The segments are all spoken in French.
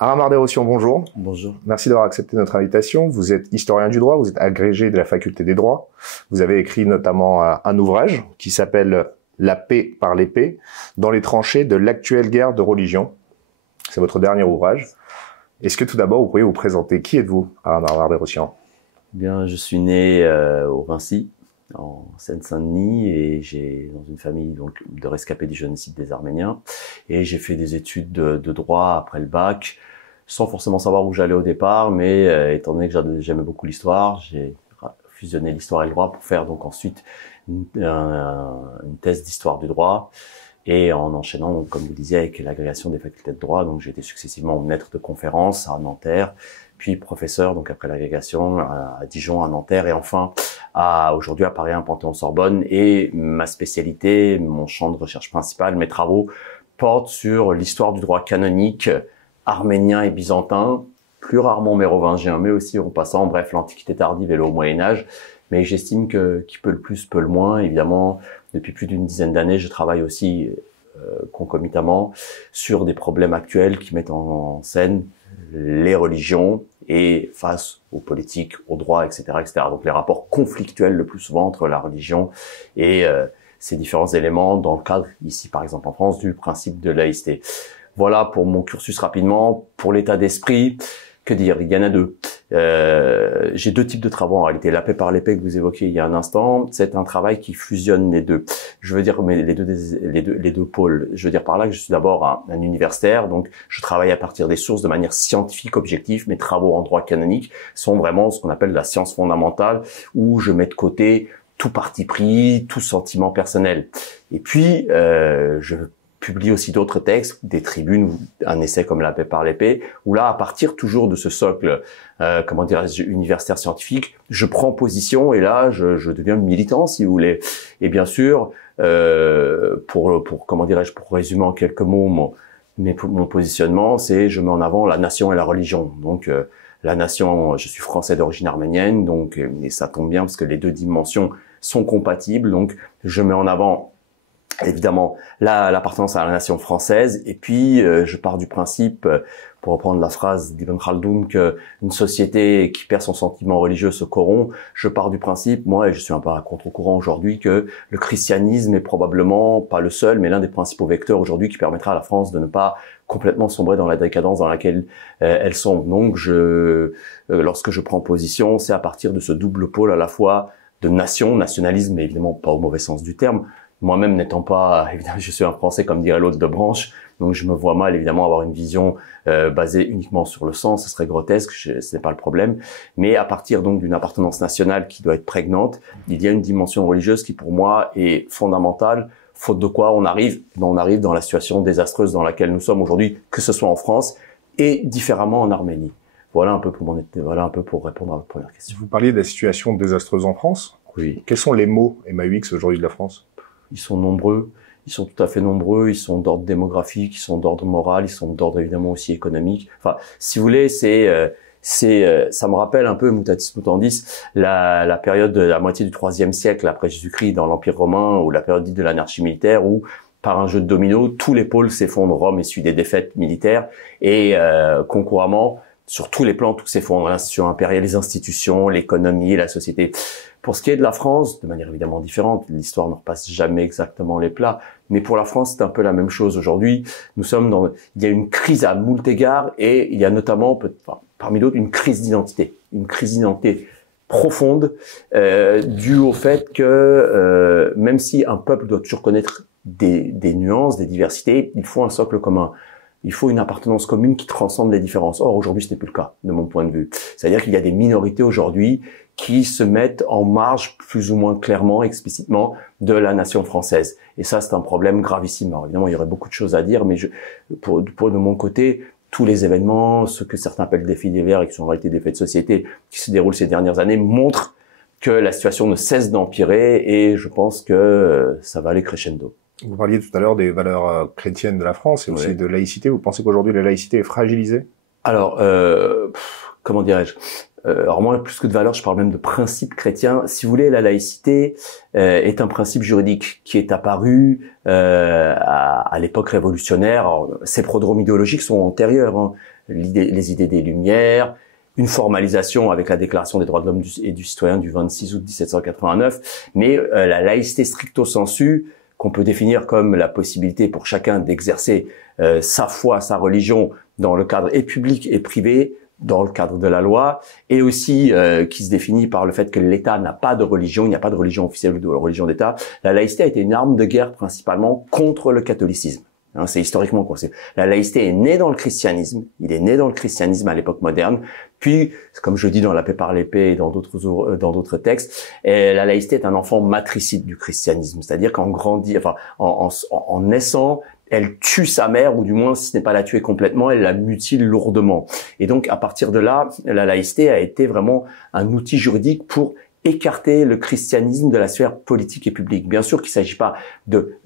Aramar Desrossian, bonjour. Bonjour. Merci d'avoir accepté notre invitation. Vous êtes historien du droit, vous êtes agrégé de la faculté des droits. Vous avez écrit notamment un ouvrage qui s'appelle « La paix par l'épée, dans les tranchées de l'actuelle guerre de religion ». C'est votre dernier ouvrage. Est-ce que tout d'abord, vous pourriez vous présenter? Qui êtes-vous, Aramar Desrossian? Bien, je suis né au Vinci, en Seine-Saint-Denis, et j'ai dans une famille donc de rescapés du génocide des Arméniens. Et j'ai fait des études de droit après le bac, sans forcément savoir où j'allais au départ, mais étant donné que j'aimais beaucoup l'histoire, j'ai fusionné l'histoire et le droit pour faire donc ensuite une thèse d'histoire du droit. Et en enchaînant, donc, comme vous disiez, avec l'agrégation des facultés de droit, donc j'ai été successivement maître de conférences à Nanterre, puis professeur, donc après l'agrégation à Dijon, à Nanterre, et enfin aujourd'hui à Paris 1 Panthéon-Sorbonne. Et ma spécialité, mon champ de recherche principal, mes travaux portent sur l'histoire du droit canonique arménien et byzantin, plus rarement mérovingien, mais aussi en passant, bref, l'Antiquité tardive et le Haut Moyen-Âge. Mais j'estime que qui peut le plus peut le moins. Évidemment, depuis plus d'une dizaine d'années, je travaille aussi concomitamment sur des problèmes actuels qui mettent en scène les religions et face aux politiques, au droit, etc., etc. Donc les rapports conflictuels le plus souvent entre la religion et ces différents éléments dans le cadre, ici par exemple en France, du principe de laïcité. Voilà pour mon cursus rapidement. Pour l'état d'esprit, que dire? Il y en a deux. J'ai deux types de travaux en réalité. La paix par l'épée que vous évoquiez il y a un instant, c'est un travail qui fusionne les deux. Je veux dire, mais les deux pôles. Je veux dire par là que je suis d'abord un universitaire, donc je travaille à partir des sources de manière scientifique, objective. Mes travaux en droit canonique sont vraiment ce qu'on appelle la science fondamentale, où je mets de côté tout parti pris, tout sentiment personnel. Et puis, je publie aussi d'autres textes, des tribunes, un essai comme La paix par l'épée, où là, à partir toujours de ce socle, comment dirais-je, universitaire scientifique, je prends position et là, je deviens militant, si vous voulez. Et bien sûr, comment dirais-je, pour résumer en quelques mots mon positionnement, c'est je mets en avant la nation et la religion. Donc, la nation, je suis français d'origine arménienne, donc, et ça tombe bien parce que les deux dimensions sont compatibles. Donc, je mets en avant évidemment l'appartenance à la nation française, et puis je pars du principe, pour reprendre la phrase d'Ibn Khaldoun, qu'une société qui perd son sentiment religieux se corrompt. Je pars du principe, moi, et je suis un peu à contre-courant aujourd'hui, que le christianisme est probablement pas le seul, mais l'un des principaux vecteurs aujourd'hui qui permettra à la France de ne pas complètement sombrer dans la décadence dans laquelle elles sont. Donc lorsque je prends position, c'est à partir de ce double pôle à la fois de nation, nationalisme, mais évidemment pas au mauvais sens du terme. Moi-même n'étant pas, évidemment, je suis un Français comme dirait l'autre de branche, donc je me vois mal évidemment avoir une vision basée uniquement sur le sang, ce serait grotesque, ce n'est pas le problème. Mais à partir donc d'une appartenance nationale qui doit être prégnante, il y a une dimension religieuse qui pour moi est fondamentale, faute de quoi on arrive dans la situation désastreuse dans laquelle nous sommes aujourd'hui, que ce soit en France et différemment en Arménie. Voilà un peu pour répondre à votre première question. Vous parliez de la situation désastreuse en France. Oui. Quels sont les mots MAUX aujourd'hui de la France? Ils sont nombreux, ils sont tout à fait nombreux, ils sont d'ordre démographique, ils sont d'ordre moral, ils sont d'ordre évidemment aussi économique. Enfin, si vous voulez, ça me rappelle un peu, mutatis mutandis, la période de la moitié du IIIe siècle après Jésus-Christ dans l'Empire romain, ou la période dite de l'anarchie militaire, où par un jeu de domino, tous les pôles s'effondrent. Rome essuie des défaites militaires et concurremment, sur tous les plans, tout s'effondre. L'institution impériale, les institutions, l'économie, la société. Pour ce qui est de la France, de manière évidemment différente, l'histoire ne repasse jamais exactement les plats, mais pour la France, c'est un peu la même chose aujourd'hui. Il y a une crise à moult égards, et il y a notamment, parmi d'autres, une crise d'identité profonde, due au fait que même si un peuple doit toujours connaître des nuances, des diversités, il faut un socle commun. Il faut une appartenance commune qui transcende les différences. Or, aujourd'hui, ce n'est plus le cas, de mon point de vue. C'est-à-dire qu'il y a des minorités aujourd'hui qui se mettent en marge plus ou moins clairement, explicitement, de la nation française. Et ça, c'est un problème gravissime. Alors, évidemment, il y aurait beaucoup de choses à dire, mais de mon côté, tous les événements, ce que certains appellent des faits divers et qui sont en réalité des faits de société qui se déroulent ces dernières années, montrent que la situation ne cesse d'empirer, et je pense que ça va aller crescendo. Vous parliez tout à l'heure des valeurs chrétiennes de la France et aussi de laïcité. Vous pensez qu'aujourd'hui la laïcité est fragilisée? Alors, comment dirais-je? Alors moi, plus que de valeurs, je parle même de principe chrétien. Si vous voulez, la laïcité est un principe juridique qui est apparu à l'époque révolutionnaire. Alors, ces prodromes idéologiques sont antérieurs, hein. les idées des Lumières, une formalisation avec la Déclaration des droits de l'homme et du citoyen du 26 août 1789, mais la laïcité stricto sensu, qu'on peut définir comme la possibilité pour chacun d'exercer sa foi, sa religion dans le cadre et public et privé, dans le cadre de la loi, et aussi qui se définit par le fait que l'État n'a pas de religion, il n'y a pas de religion officielle ou de religion d'État. La laïcité a été une arme de guerre principalement contre le catholicisme. C'est historiquement quoi. La laïcité est née dans le christianisme. Il est né dans le christianisme à l'époque moderne. Puis, comme je dis dans La paix par l'épée et dans d'autres textes, la laïcité est un enfant matricide du christianisme. C'est-à-dire qu'en en naissant, elle tue sa mère, ou du moins, si ce n'est pas la tuer complètement, elle la mutile lourdement. Et donc, à partir de là, la laïcité a été vraiment un outil juridique pour écarter le christianisme de la sphère politique et publique. Bien sûr qu'il ne s'agit pas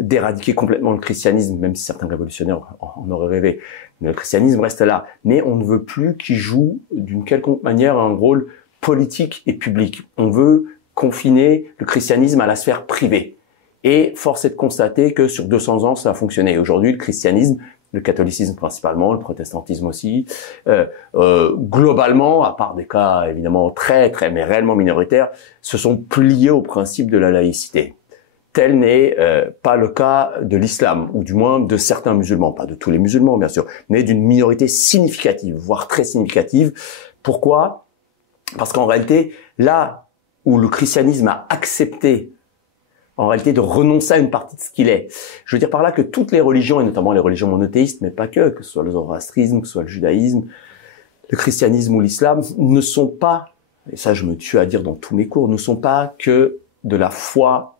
d'éradiquer complètement le christianisme, même si certains révolutionnaires en auraient rêvé. Mais le christianisme reste là. Mais on ne veut plus qu'il joue d'une quelconque manière un rôle politique et public. On veut confiner le christianisme à la sphère privée. Et force est de constater que sur 200 ans, ça a fonctionné. Aujourd'hui, le christianisme, le catholicisme principalement, le protestantisme aussi, globalement, à part des cas évidemment mais réellement minoritaires, se sont pliés au principe de la laïcité. Tel n'est pas le cas de l'islam, ou du moins de certains musulmans, pas de tous les musulmans bien sûr, mais d'une minorité significative, voire très significative. Pourquoi? Parce qu'en réalité, là où le christianisme a accepté en réalité de renoncer à une partie de ce qu'il est. Je veux dire par là que toutes les religions, et notamment les religions monothéistes, mais pas que ce soit le zoroastrisme, que ce soit le judaïsme, le christianisme ou l'islam, ne sont pas, et ça je me tue à dire dans tous mes cours, ne sont pas que de la foi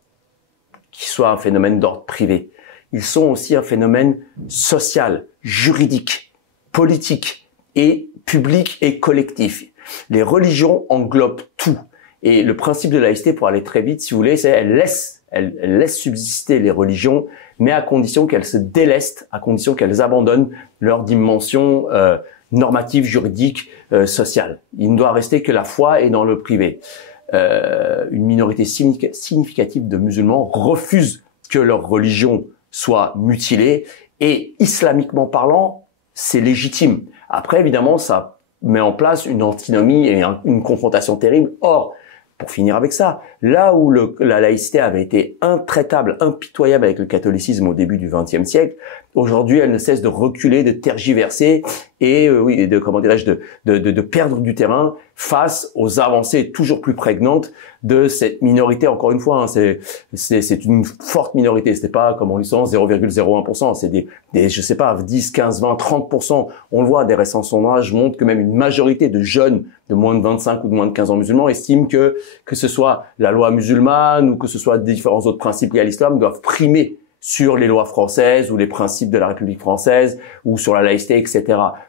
qui soit un phénomène d'ordre privé. Ils sont aussi un phénomène social, juridique, politique et public et collectif. Les religions englobent tout. Et le principe de laïcité, pour aller très vite, si vous voulez, c'est elle laisse subsister les religions, mais à condition qu'elles se délestent, à condition qu'elles abandonnent leur dimension normative, juridique, sociale. Il ne doit rester que la foi et dans le privé. Une minorité significative de musulmans refuse que leur religion soit mutilée, et islamiquement parlant, c'est légitime. Après, évidemment, ça met en place une antinomie et une confrontation terrible. Or, pour finir avec ça, là où la laïcité avait été intraitable, impitoyable avec le catholicisme au début du XXe siècle, aujourd'hui elle ne cesse de reculer, de tergiverser et de perdre du terrain face aux avancées toujours plus prégnantes de cette minorité. Encore une fois, c'est une forte minorité. C'était pas comme en licence 0,01%, c'est des je sais pas 10, 15, 20, 30%. On le voit, des récents sondages montrent que même une majorité de jeunes de moins de 25 ou de moins de 15 ans musulmans estiment que ce soit la loi musulmane ou que ce soit différents autres principes liés à l'islam doivent primer sur les lois françaises ou les principes de la République française ou sur la laïcité, etc.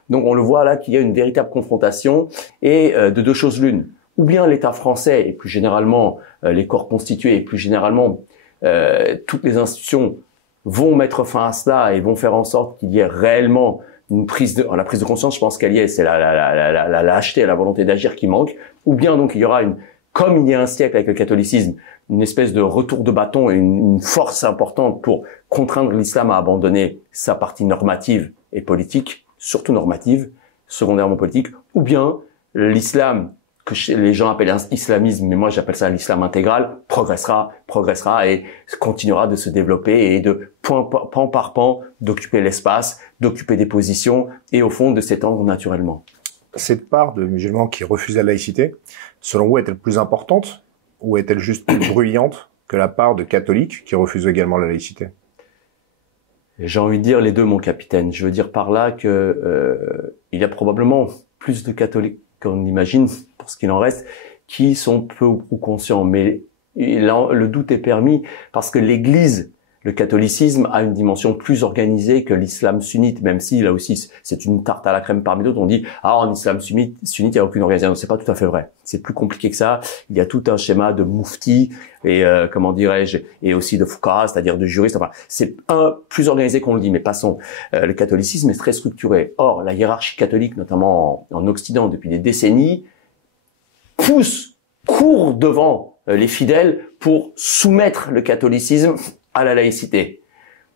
Donc on le voit là qu'il y a une véritable confrontation et de deux choses l'une. Ou bien l'État français et plus généralement les corps constitués et plus généralement toutes les institutions vont mettre fin à cela et vont faire en sorte qu'il y ait réellement la prise de conscience. Je pense qu'elle y est, c'est la lâcheté et la volonté d'agir qui manque. Ou bien donc il y aura comme il y a un siècle avec le catholicisme, une espèce de retour de bâton et une force importante pour contraindre l'islam à abandonner sa partie normative et politique, surtout normative, secondairement politique, ou bien l'islam, que les gens appellent islamisme, mais moi j'appelle ça l'islam intégral, progressera et continuera de se développer et de pan par pan d'occuper l'espace, d'occuper des positions et au fond de s'étendre naturellement. Cette part de musulmans qui refusent la laïcité, selon vous, est-elle plus importante ou est-elle juste plus bruyante que la part de catholiques qui refusent également la laïcité? J'ai envie de dire les deux, mon capitaine. Je veux dire par là que il y a probablement plus de catholiques qu'on imagine, pour ce qu'il en reste, qui sont peu ou prou conscients. Mais là, le doute est permis parce que l'Église, le catholicisme a une dimension plus organisée que l'islam sunnite, même si là aussi c'est une tarte à la crème parmi d'autres. On dit en islam sunnite il n'y a aucune organisation. C'est pas tout à fait vrai. C'est plus compliqué que ça. Il y a tout un schéma de mufti et et aussi de fuqaha, c'est-à-dire de juristes. Enfin, c'est plus organisé qu'on le dit. Mais passons. Le catholicisme est très structuré. Or, la hiérarchie catholique, notamment en Occident depuis des décennies, court devant les fidèles pour soumettre le catholicisme à la laïcité.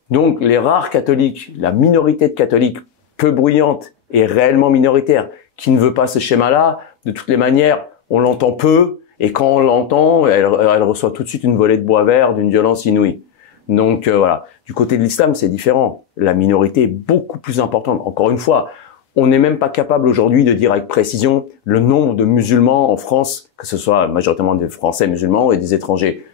Donc les rares catholiques, la minorité de catholiques peu bruyante est réellement minoritaire, qui ne veut pas ce schéma-là. De toutes les manières, on l'entend peu, et quand on l'entend, elle reçoit tout de suite une volée de bois vert d'une violence inouïe. Donc voilà. Du côté de l'islam, c'est différent. La minorité est beaucoup plus importante. Encore une fois, on n'est même pas capable aujourd'hui de dire avec précision le nombre de musulmans en France, que ce soit majoritairement des Français musulmans et des étrangers.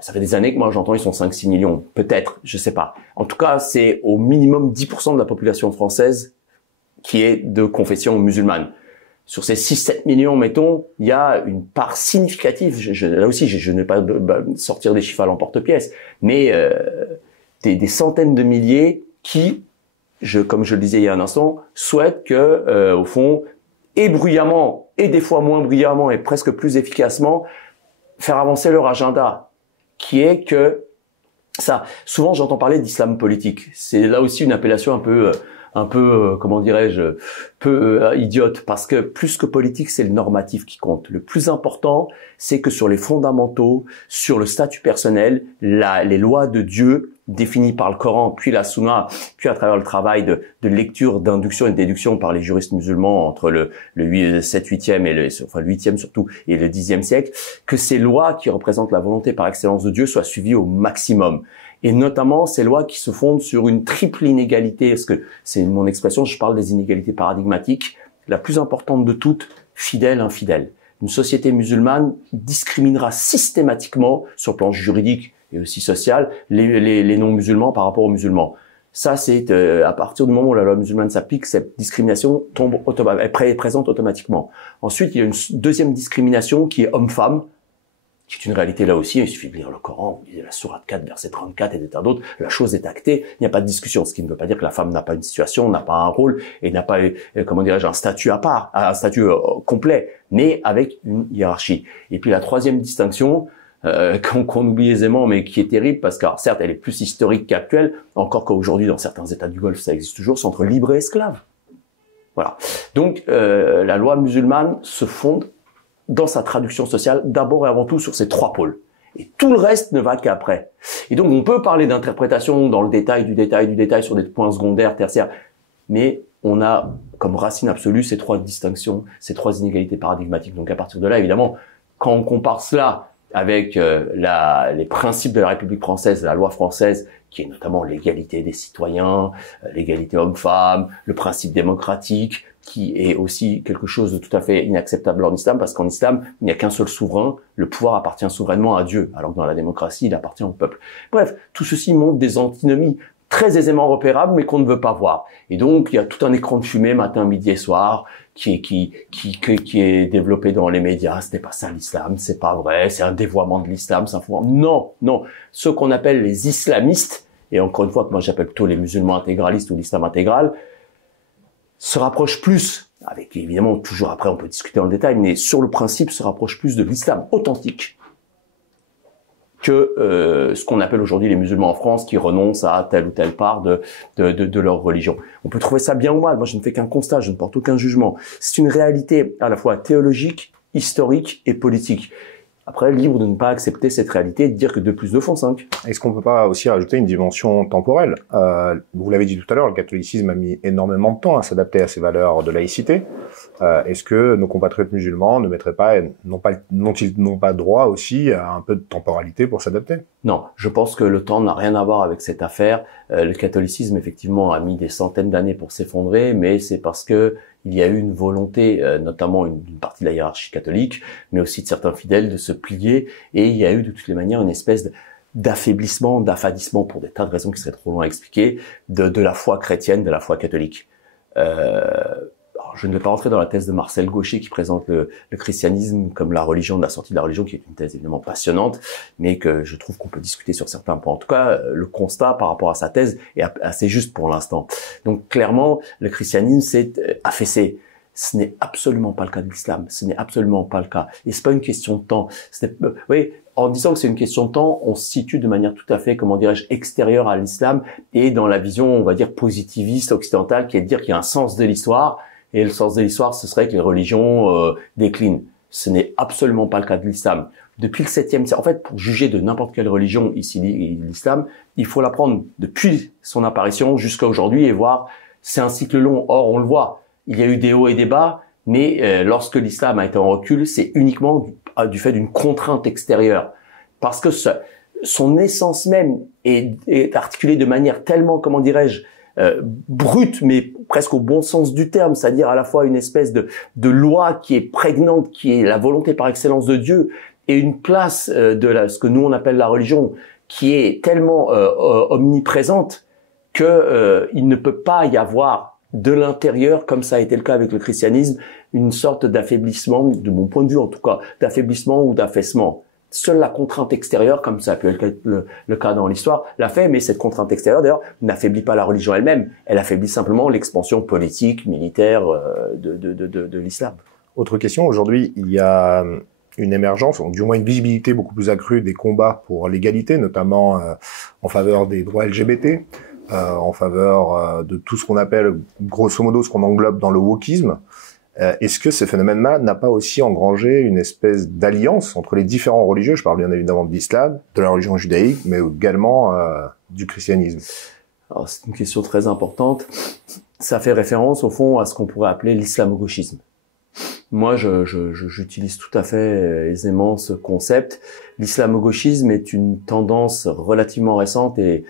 Ça fait des années que moi j'entends ils sont 5-6 millions, peut-être, je sais pas. En tout cas, c'est au minimum 10% de la population française qui est de confession musulmane. Sur ces 6-7 millions, mettons, il y a une part significative, là aussi je ne vais pas sortir des chiffres à l'emporte-pièce, mais des centaines de milliers qui, comme je le disais il y a un instant, souhaitent que, au fond, et bruyamment, et des fois moins bruyamment, et presque plus efficacement, faire avancer leur agenda, qui est que ça. Souvent, j'entends parler d'islam politique. C'est là aussi une appellation un peu, comment dirais-je, peu idiote, parce que plus que politique, c'est le normatif qui compte. Le plus important, c'est que sur les fondamentaux, sur le statut personnel, les lois de Dieu définies par le Coran, puis la Sunna, puis à travers le travail de lecture, d'induction et de déduction par les juristes musulmans entre le 7, 8e et le 8e surtout et le 10e siècle, que ces lois qui représentent la volonté par excellence de Dieu soient suivies au maximum. Et notamment ces lois qui se fondent sur une triple inégalité, parce que c'est mon expression, je parle des inégalités paradigmatiques, la plus importante de toutes, fidèle-infidèle. Une société musulmane discriminera systématiquement, sur le plan juridique et aussi social, les non-musulmans par rapport aux musulmans. Ça, c'est à partir du moment où la loi musulmane s'applique, cette discrimination tombe est présente automatiquement. Ensuite, il y a une deuxième discrimination qui est homme-femme, qui est une réalité là aussi. Il suffit de lire le Coran, la sourate 4, verset 34 et des tas d'autres. La chose est actée, il n'y a pas de discussion. Ce qui ne veut pas dire que la femme n'a pas une situation, n'a pas un rôle et n'a pas, comment dirais-je, un statut à part, un statut complet, mais avec une hiérarchie. Et puis la troisième distinction, qu'on oublie aisément, mais qui est terrible parce que, alors, certes, elle est plus historique qu'actuelle, encore qu'aujourd'hui, dans certains États du Golfe, ça existe toujours, c'est entre libre et esclave. Voilà. Donc, la loi musulmane se fonde dans sa traduction sociale, d'abord et avant tout sur ces trois pôles. Et tout le reste ne va qu'après. Et donc, on peut parler d'interprétation dans le détail du détail sur des points secondaires, tertiaires, mais on a comme racine absolue ces trois distinctions, ces trois inégalités paradigmatiques. Donc, à partir de là, évidemment, quand on compare cela avec les principes de la République française, la loi française, qui est notamment l'égalité des citoyens, l'égalité homme-femme, le principe démocratique, qui est aussi quelque chose de tout à fait inacceptable en islam, parce qu'en islam, il n'y a qu'un seul souverain, le pouvoir appartient souverainement à Dieu, alors que dans la démocratie, il appartient au peuple. Bref, tout ceci montre des antinomies très aisément repérables, mais qu'on ne veut pas voir. Et donc, il y a tout un écran de fumée matin, midi et soir, qui est développé dans les médias. Ce n'est pas ça l'islam, c'est pas vrai, c'est un dévoiement de l'islam, c'est un fou. Non, non. Ceux qu'on appelle les islamistes, et encore une fois, que moi j'appelle plutôt les musulmans intégralistes ou l'islam intégral, se rapprochent plus, avec évidemment toujours après on peut discuter dans le détail, mais sur le principe se rapprochent plus de l'islam authentique que ce qu'on appelle aujourd'hui les musulmans en France qui renoncent à telle ou telle part de leur religion. On peut trouver ça bien ou mal, moi je ne fais qu'un constat, je ne porte aucun jugement. C'est une réalité à la fois théologique, historique et politique. Après, libre de ne pas accepter cette réalité et de dire que 2 plus 2 font 5. Est-ce qu'on peut pas aussi rajouter une dimension temporelle? Vous l'avez dit tout à l'heure, le catholicisme a mis énormément de temps à s'adapter à ces valeurs de laïcité. Est-ce que nos compatriotes musulmans n'ont-ils pas droit aussi à un peu de temporalité pour s'adapter? Non, je pense que le temps n'a rien à voir avec cette affaire. Le catholicisme, effectivement, a mis des centaines d'années pour s'effondrer, mais c'est parce que il y a eu une volonté, notamment d'une partie de la hiérarchie catholique, mais aussi de certains fidèles, de se plier, et il y a eu de toutes les manières une espèce d'affaiblissement, d'affadissement, pour des tas de raisons qui seraient trop loin à expliquer, de la foi chrétienne, de la foi catholique. Alors, je ne vais pas rentrer dans la thèse de Marcel Gauchet qui présente le christianisme comme la religion de la sortie de la religion, qui est une thèse évidemment passionnante, mais que je trouve qu'on peut discuter sur certains points. En tout cas, le constat par rapport à sa thèse est assez juste pour l'instant. Donc clairement, le christianisme s'est affaissé. Ce n'est absolument pas le cas de l'islam. Ce n'est absolument pas le cas. Et c'est pas une question de temps. Oui, en disant que c'est une question de temps, on se situe de manière tout à fait, comment dirais-je, extérieure à l'islam et dans la vision, on va dire, positiviste occidentale, qui est de dire qu'il y a un sens de l'histoire. Et le sens de l'histoire, ce serait que les religions déclinent. Ce n'est absolument pas le cas de l'islam. Depuis le 7e siècle, en fait, pour juger de n'importe quelle religion, ici l'islam, il faut la prendre depuis son apparition jusqu'à aujourd'hui et voir, c'est un cycle long. Or, on le voit, il y a eu des hauts et des bas, mais lorsque l'islam a été en recul, c'est uniquement du fait d'une contrainte extérieure. Parce que son essence même est articulée de manière tellement, comment dirais-je, brute, mais presque au bon sens du terme, c'est-à-dire à la fois une espèce de loi qui est prégnante, qui est la volonté par excellence de Dieu, et une place ce que nous on appelle la religion, qui est tellement omniprésente que il ne peut pas y avoir de l'intérieur, comme ça a été le cas avec le christianisme, une sorte d'affaiblissement, de mon point de vue en tout cas, d'affaiblissement ou d'affaissement. Seule la contrainte extérieure, comme ça a pu être le cas dans l'histoire, l'a fait, mais cette contrainte extérieure, d'ailleurs, n'affaiblit pas la religion elle-même. Elle affaiblit simplement l'expansion politique, militaire de l'islam. Autre question, aujourd'hui, il y a une émergence, ou du moins une visibilité beaucoup plus accrue des combats pour l'égalité, notamment en faveur des droits LGBT, en faveur de tout ce qu'on appelle, grosso modo, ce qu'on englobe dans le wokisme. Est-ce que ce phénomène-là n'a pas aussi engrangé une espèce d'alliance entre les différents religieux? Je parle bien évidemment de l'islam, de la religion judaïque, mais également du christianisme. Alors, c'est une question très importante. Ça fait référence, au fond, à ce qu'on pourrait appeler l'islamo-gauchisme. Moi, j'utilise tout à fait aisément ce concept. L'islamo-gauchisme est une tendance relativement récente et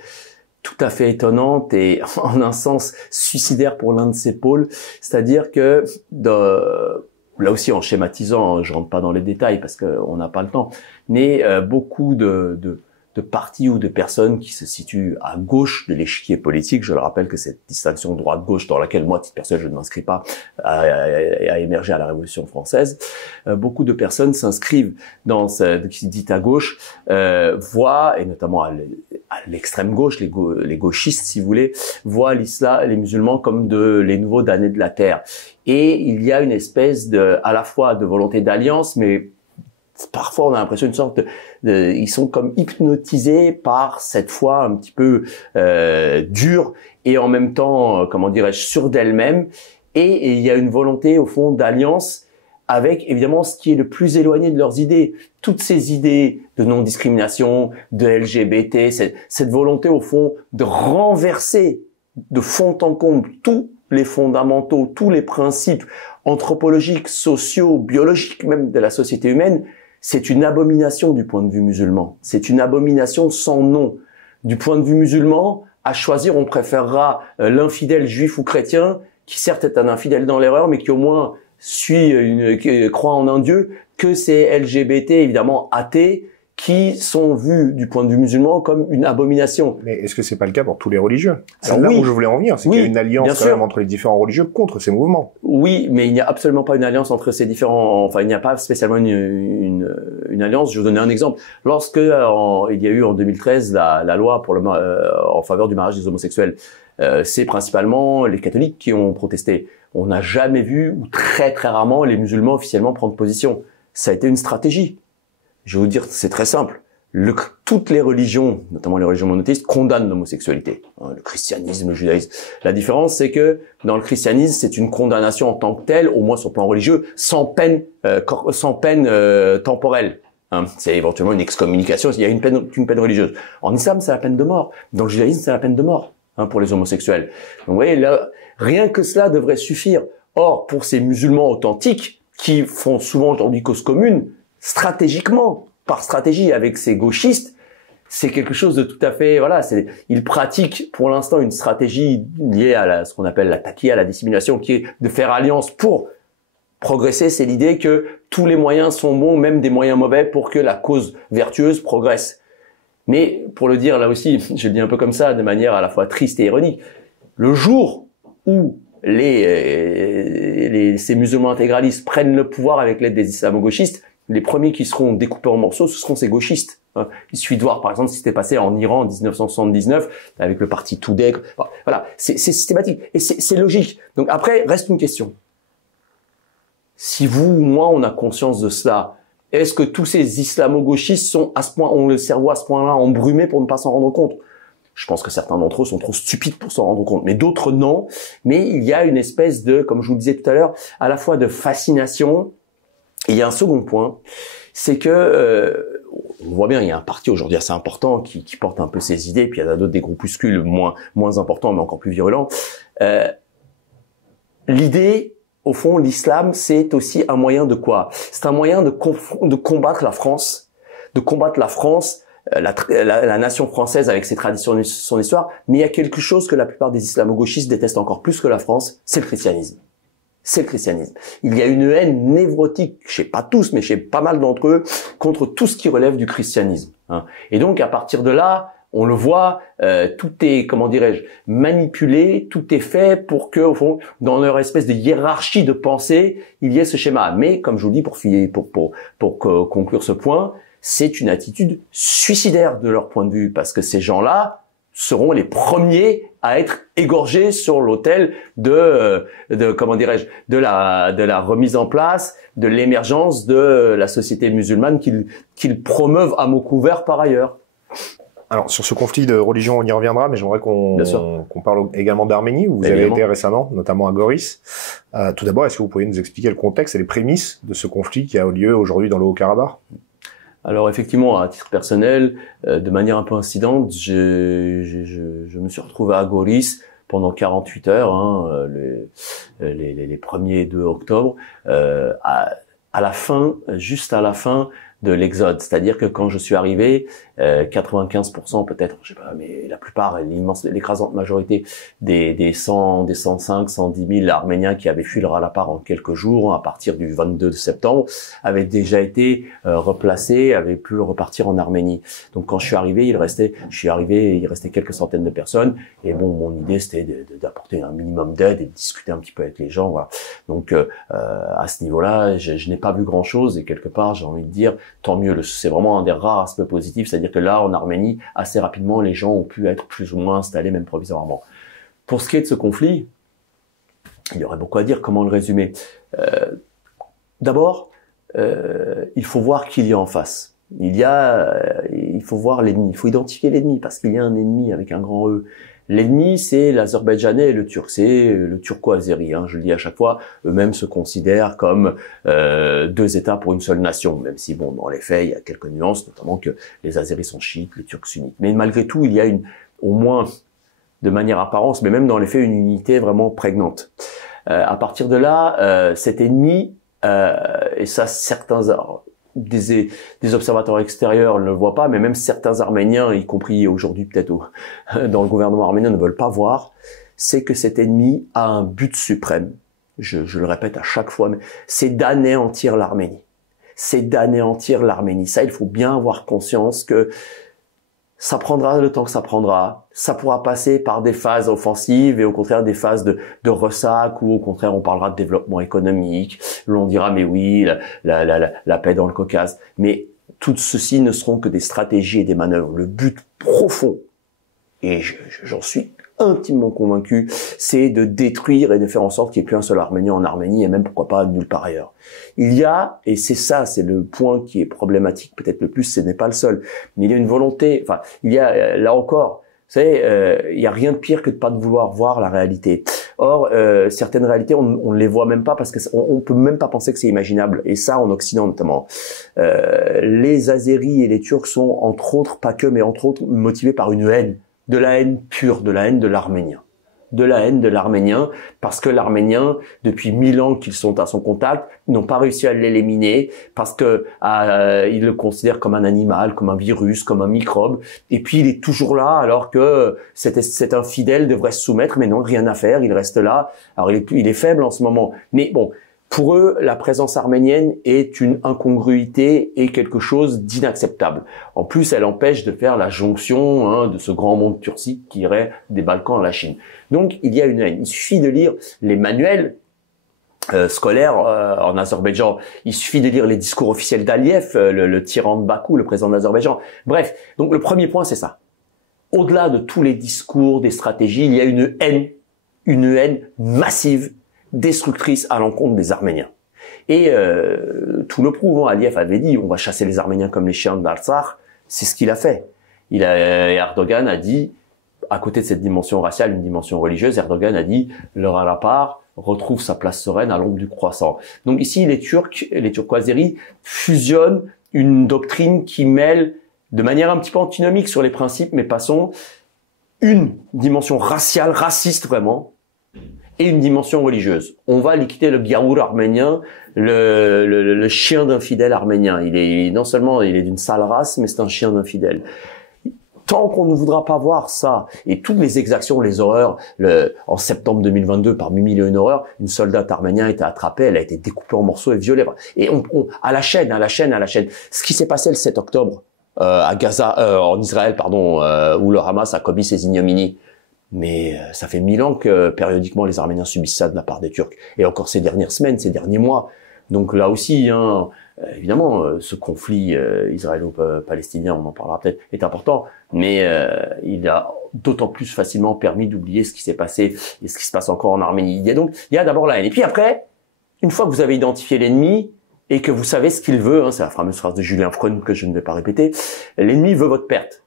tout à fait étonnante et en un sens suicidaire pour l'un de ses pôles. C'est-à-dire que, là aussi en schématisant, je rentre pas dans les détails parce qu'on n'a pas le temps, mais beaucoup de partis ou de personnes qui se situent à gauche de l'échiquier politique, je le rappelle que cette distinction droite-gauche dans laquelle moi, à titre personnel, je ne m'inscris pas, a émergé à la Révolution française, beaucoup de personnes s'inscrivent dans ce qui dit à gauche, voient, et notamment à l'extrême gauche, les gauchistes, si vous voulez, voient l'islam, les musulmans comme les nouveaux damnés de la terre. Et il y a une espèce à la fois de volonté d'alliance, mais parfois on a l'impression une sorte ils sont comme hypnotisés par cette foi un petit peu dure et en même temps, comment dirais-je, sûre d'elle-même. Et il y a une volonté au fond d'alliance avec évidemment ce qui est le plus éloigné de leurs idées. Toutes ces idées de non-discrimination, de LGBT, cette volonté au fond de renverser de fond en comble tous les fondamentaux, tous les principes anthropologiques, sociaux, biologiques même de la société humaine, c'est une abomination du point de vue musulman. C'est une abomination sans nom. Du point de vue musulman, à choisir, on préférera l'infidèle juif ou chrétien, qui certes est un infidèle dans l'erreur, mais qui au moins croit en un Dieu, que ces LGBT, évidemment athées, qui sont vus du point de vue musulman comme une abomination. Mais est-ce que c'est pas le cas pour tous les religieux? C'est là où je voulais en venir, c'est qu'il y a une alliance quand même entre les différents religieux contre ces mouvements. Oui, mais il n'y a absolument pas une alliance entre ces différents, enfin il n'y a pas spécialement une alliance. Je vais vous donner un exemple. Lorsque il y a eu en 2013 la loi pour en faveur du mariage des homosexuels, c'est principalement les catholiques qui ont protesté. On n'a jamais vu, ou très très rarement, les musulmans officiellement prendre position. Ça a été une stratégie. Je vais vous dire, c'est très simple. Toutes les religions, notamment les religions monothéistes, condamnent l'homosexualité. Le christianisme, le judaïsme. La différence, c'est que dans le christianisme, c'est une condamnation en tant que telle, au moins sur le plan religieux, sans peine temporelle. C'est éventuellement une excommunication. Il y a une peine religieuse. En islam, c'est la peine de mort. Dans le judaïsme, c'est la peine de mort pour les homosexuels. Donc, vous voyez, là, rien que cela devrait suffire. Or, pour ces musulmans authentiques qui font souvent aujourd'hui cause commune, stratégiquement, par stratégie avec ces gauchistes, c'est quelque chose de tout à fait, ils pratiquent pour l'instant une stratégie liée à ce qu'on appelle la taqiyya, la dissimulation, qui est de faire alliance pour progresser. C'est l'idée que tous les moyens sont bons, même des moyens mauvais, pour que la cause vertueuse progresse. Mais, pour le dire là aussi, je le dis un peu comme ça, de manière à la fois triste et ironique, le jour où ces musulmans intégralistes prennent le pouvoir avec l'aide des islamo-gauchistes, les premiers qui seront découpés en morceaux, ce seront ces gauchistes. Il suffit de voir, par exemple, ce qui s'était passé en Iran en 1979 avec le parti Tudeh. Voilà, c'est systématique et c'est logique. Donc après, reste une question. Si vous ou moi, on a conscience de cela, est-ce que tous ces islamo-gauchistes sont ont le cerveau à ce point-là embrumé pour ne pas s'en rendre compte? Je pense que certains d'entre eux sont trop stupides pour s'en rendre compte, mais d'autres non. Mais il y a une espèce de, comme je vous le disais tout à l'heure, à la fois de fascination. Et il y a un second point, c'est que on voit bien, il y a un parti aujourd'hui assez important qui porte un peu ses idées, puis il y en a d'autres, des groupuscules moins importants, mais encore plus virulents. l'idée, au fond, l'islam, c'est aussi un moyen de quoi? C'est un moyen de combattre la France, la nation française avec ses traditions et son histoire. Mais il y a quelque chose que la plupart des islamo-gauchistes détestent encore plus que la France, c'est le christianisme. C'est le christianisme. Il y a une haine névrotique, chez pas tous, mais chez pas mal d'entre eux, contre tout ce qui relève du christianisme. Hein. Et donc, à partir de là, on le voit, tout est, comment dirais-je, manipulé, tout est fait pour que, au fond, dans leur espèce de hiérarchie de pensée, il y ait ce schéma. Mais, comme je vous dis, pour conclure ce point, c'est une attitude suicidaire de leur point de vue, parce que ces gens-là seront les premiers à être égorgés sur l'autel de comment dirais-je, de la remise en place, de l'émergence de la société musulmane qu'ils promeuvent à mots couverts par ailleurs. Alors, sur ce conflit de religion, on y reviendra, mais j'aimerais qu'on parle également d'Arménie, où vous avez été récemment, notamment à Goris. Tout d'abord, est-ce que vous pourriez nous expliquer le contexte et les prémices de ce conflit qui a eu lieu aujourd'hui dans le Haut-Karabakh? Alors effectivement, à titre personnel, de manière un peu incidente, je me suis retrouvé à Goris pendant 48 heures, hein, les premiers 2 octobre, à la fin, juste à la fin de l'exode. C'est-à-dire que quand je suis arrivé, 95% peut-être, je sais pas, mais la plupart, l'écrasante majorité des 105, 110 000 Arméniens qui avaient fui le Ralapar en quelques jours, à partir du 22 septembre, avaient déjà été replacés, avaient pu repartir en Arménie. Donc quand je suis arrivé, il restait quelques centaines de personnes. Et bon, mon idée, c'était d'apporter un minimum d'aide et de discuter un petit peu avec les gens. Voilà. Donc à ce niveau-là, je n'ai pas vu grand-chose et quelque part, j'ai envie de dire, tant mieux. C'est vraiment un des rares aspects positifs, c'est-à-dire que là, en Arménie, assez rapidement, les gens ont pu être plus ou moins installés, même provisoirement. Pour ce qui est de ce conflit, il y aurait beaucoup à dire. Comment le résumer? D'abord, il faut voir qui il y a en face. Il faut voir l'ennemi, il faut identifier l'ennemi, parce qu'il y a un ennemi avec un grand E. L'ennemi, c'est l'Azerbaïdjanais et le Turc, c'est le turco-azéri. Hein, je le dis à chaque fois, eux-mêmes se considèrent comme 2 États pour une seule nation, même si, bon, dans les faits, il y a quelques nuances, notamment que les Azéris sont chiites, les Turcs sunnites. Mais malgré tout, il y a au moins, de manière apparente, mais même dans les faits, une unité vraiment prégnante. À partir de là, cet ennemi, et ça, des observateurs extérieurs ne le voient pas, mais même certains Arméniens, y compris aujourd'hui peut-être dans le gouvernement arménien, ne veulent pas voir, c'est que cet ennemi a un but suprême, je le répète à chaque fois, mais c'est d'anéantir l'Arménie. C'est d'anéantir l'Arménie. Ça, il faut bien avoir conscience que ça prendra le temps que ça prendra. Ça pourra passer par des phases offensives et au contraire des phases de ressac, ou au contraire on parlera de développement économique. L'on dira mais oui, la paix dans le Caucase. Mais tout ceci ne seront que des stratégies et des manœuvres. Le but profond, et j'en suis intimement convaincu, c'est de détruire et de faire en sorte qu'il n'y ait plus un seul Arménien en Arménie et même pourquoi pas nulle part ailleurs. Il y a, et c'est le point qui est problématique peut-être le plus, ce n'est pas le seul, mais il y a une volonté, enfin, il y a, là encore, vous savez, il y a rien de pire que de pas vouloir voir la réalité. Or, certaines réalités, on ne les voit même pas parce que on peut même pas penser que c'est imaginable. Et ça, en Occident notamment. Les Azéris et les Turcs sont, entre autres, pas que, mais entre autres, motivés par une haine. De la haine pure, de la haine de l'Arménien. De la haine de l'Arménien, parce que l'Arménien, depuis 1000 ans qu'ils sont à son contact, ils n'ont pas réussi à l'éliminer, parce que ils le considèrent comme un animal, comme un virus, comme un microbe, et puis il est toujours là, alors que cet infidèle devrait se soumettre, mais non, rien à faire, il reste là. Alors il est faible en ce moment, mais bon, pour eux, la présence arménienne est une incongruité et quelque chose d'inacceptable. En plus, elle empêche de faire la jonction de ce grand monde turcique qui irait des Balkans à la Chine. Donc, il y a une haine. Il suffit de lire les manuels scolaires en Azerbaïdjan. Il suffit de lire les discours officiels d'Aliyev, le tyran de Bakou, le président de l'Azerbaïdjan. Bref, donc le premier point, c'est ça. Au-delà de tous les discours, des stratégies, il y a une haine massive, destructrice à l'encontre des Arméniens. Et tout le prouve. Aliyev avait dit, on va chasser les Arméniens comme les chiens de Barsar. C'est ce qu'il a fait. Erdogan a dit, à côté de cette dimension raciale, une dimension religieuse, Erdogan a dit, le Ralapar retrouve sa place sereine à l'ombre du croissant. Donc ici, les Turco-Azéris fusionnent une doctrine qui mêle, de manière un petit peu antinomique sur les principes, mais passons, une dimension raciale, raciste vraiment, et une dimension religieuse. On va liquider le Giaour arménien, le chien d'infidèle arménien. Non seulement il est d'une sale race, mais c'est un chien d'infidèle. Tant qu'on ne voudra pas voir ça, et toutes les exactions, les horreurs, en septembre 2022, parmi mille et une horreurs, une soldate arménienne a été attrapée, elle a été découpée en morceaux et violée. Et à la chaîne. Ce qui s'est passé le 7 octobre, à Gaza, en Israël, pardon, où le Hamas a commis ses ignominies. Mais ça fait 1000 ans que périodiquement les Arméniens subissent ça de la part des Turcs. Et encore ces dernières semaines, ces derniers mois. Donc là aussi, évidemment, ce conflit israélo-palestinien, on en parlera peut-être, est important. Mais il a d'autant plus facilement permis d'oublier ce qui s'est passé et ce qui se passe encore en Arménie. Il y a d'abord la haine. Et puis après, une fois que vous avez identifié l'ennemi et que vous savez ce qu'il veut, c'est la fameuse phrase de Julien Freund que je ne vais pas répéter, l'ennemi veut votre perte.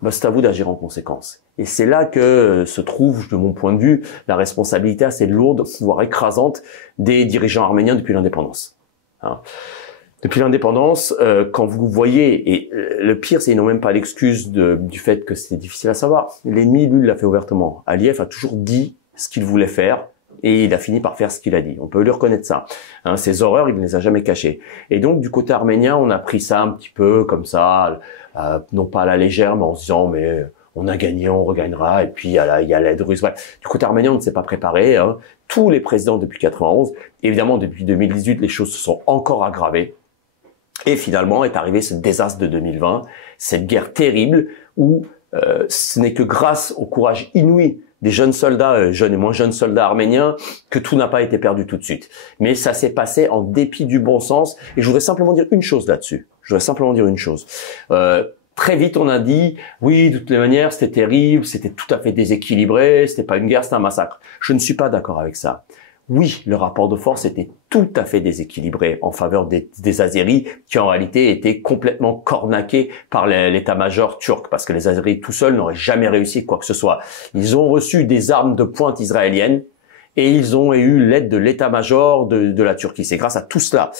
Ben, c'est à vous d'agir en conséquence. Et c'est là que se trouve, de mon point de vue, la responsabilité assez lourde, voire écrasante, des dirigeants arméniens depuis l'indépendance. Depuis l'indépendance, quand vous voyez, et le pire, c'est qu'ils n'ont même pas l'excuse du fait que c'est difficile à savoir. L'ennemi, lui, l'a fait ouvertement. Aliyev a toujours dit ce qu'il voulait faire, et il a fini par faire ce qu'il a dit. On peut lui reconnaître ça. Ses horreurs, il ne les a jamais cachées. Et donc, du côté arménien, on a pris ça un petit peu comme ça, non pas à la légère, mais en se disant, mais on a gagné, on regagnera, et puis il y a l'aide russe. Bref, du côté arménien, on ne s'est pas préparé. Tous les présidents depuis 91, évidemment, depuis 2018, les choses se sont encore aggravées. Et finalement, est arrivé ce désastre de 2020, cette guerre terrible où ce n'est que grâce au courage inouï des jeunes soldats, jeunes et moins jeunes soldats arméniens, que tout n'a pas été perdu tout de suite. Mais ça s'est passé en dépit du bon sens. Et je voudrais simplement dire une chose là-dessus. Très vite, on a dit, oui, de toutes les manières, c'était terrible, c'était tout à fait déséquilibré, c'était pas une guerre, c'était un massacre. Je ne suis pas d'accord avec ça. Oui, le rapport de force était tout à fait déséquilibré en faveur des Azéris, qui en réalité étaient complètement cornaqués par l'état-major turc, parce que les Azéris tout seuls n'auraient jamais réussi quoi que ce soit. Ils ont reçu des armes de pointe israéliennes et ils ont eu l'aide de l'état-major de la Turquie. C'est grâce à tout cela.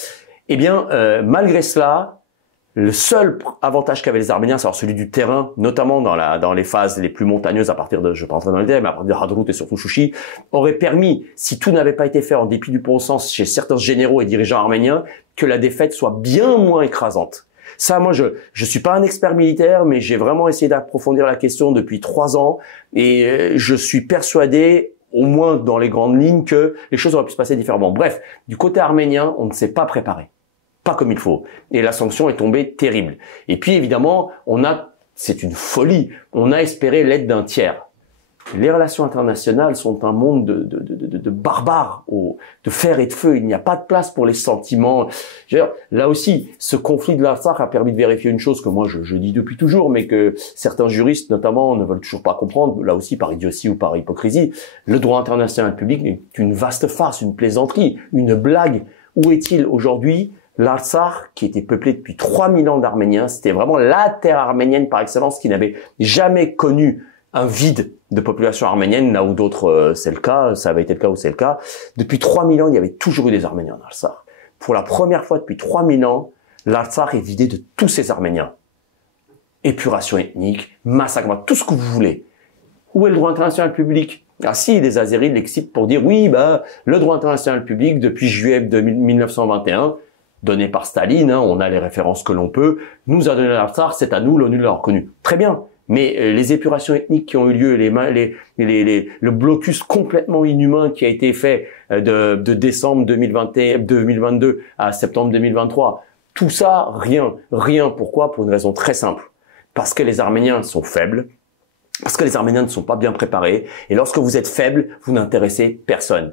Eh bien, malgré cela, le seul avantage qu'avaient les Arméniens, c'est celui du terrain, notamment dans les phases les plus montagneuses à partir de, je ne vais pas entrer dans les détails, mais à partir de Hadrout et surtout Chouchi, aurait permis, si tout n'avait pas été fait en dépit du bon sens chez certains généraux et dirigeants arméniens, que la défaite soit bien moins écrasante. Ça, moi, je suis pas un expert militaire, mais j'ai vraiment essayé d'approfondir la question depuis 3 ans et je suis persuadé, au moins dans les grandes lignes, que les choses auraient pu se passer différemment. Bref, du côté arménien, on ne s'est pas préparé. Pas comme il faut. Et la sanction est tombée terrible. Et puis évidemment, c'est une folie, on a espéré l'aide d'un tiers. Les relations internationales sont un monde de barbares, de fer et de feu. Il n'y a pas de place pour les sentiments. Là aussi, ce conflit de l'Artsakh a permis de vérifier une chose que moi je dis depuis toujours, mais que certains juristes notamment ne veulent toujours pas comprendre, là aussi par idiotie ou par hypocrisie. Le droit international public est une vaste farce, une plaisanterie, une blague. Où est-il aujourd'hui? L'Artsakh, qui était peuplé depuis 3000 ans d'Arméniens, c'était vraiment la terre arménienne par excellence qui n'avait jamais connu un vide de population arménienne, là où d'autres, c'est le cas, ça avait été le cas ou c'est le cas. Depuis 3000 ans, il y avait toujours eu des Arméniens en Artsakh. Pour la première fois depuis 3000 ans, l'Artsakh est vidé de tous ces Arméniens. Épuration ethnique, massacre, tout ce que vous voulez. Où est le droit international public? Ah si, les Azéris l'excitent pour dire oui, le droit international public depuis juillet 1921, donné par Staline, on a les références que l'on peut, nous a donné l'Artsakh, c'est à nous, l'ONU l'a reconnu. Très bien, mais les épurations ethniques qui ont eu lieu, le blocus complètement inhumain qui a été fait de décembre 2022 à septembre 2023, tout ça, rien. Pourquoi? Pour une raison très simple. Parce que les Arméniens sont faibles, parce que les Arméniens ne sont pas bien préparés, et lorsque vous êtes faible, vous n'intéressez personne.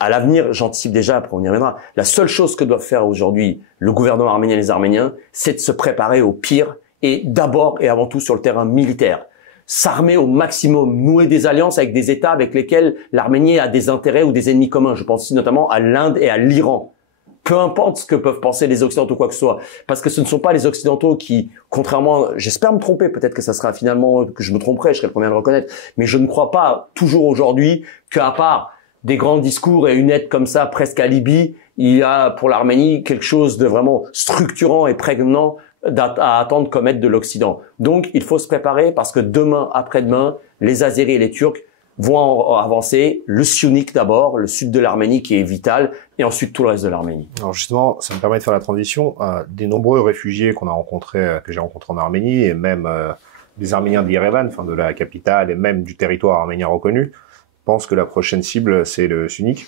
À l'avenir, j'anticipe déjà, après on y reviendra, la seule chose que doivent faire aujourd'hui le gouvernement arménien et les Arméniens, c'est de se préparer au pire et d'abord et avant tout sur le terrain militaire. S'armer au maximum, nouer des alliances avec des États avec lesquels l'Arménie a des intérêts ou des ennemis communs. Je pense ici notamment à l'Inde et à l'Iran. Peu importe ce que peuvent penser les Occidentaux, quoi que ce soit. Parce que ce ne sont pas les Occidentaux qui, contrairement, j'espère me tromper, peut-être que ça sera finalement, que je me tromperai, je serai le premier à le reconnaître, mais je ne crois pas toujours aujourd'hui qu'à part des grands discours et une aide comme ça, presque alibi, il y a pour l'Arménie quelque chose de vraiment structurant et prégnant à attendre comme aide de l'Occident. Donc, il faut se préparer parce que demain, après-demain, les Azéris et les Turcs vont avancer, le Syunik d'abord, le sud de l'Arménie qui est vital, et ensuite tout le reste de l'Arménie. Alors justement, ça me permet de faire la transition. Des nombreux réfugiés qu'on a rencontrés, que j'ai rencontrés en Arménie, et même des Arméniens de Yerevan, enfin de la capitale, et même du territoire arménien reconnu, pensent que la prochaine cible, c'est le Syunik.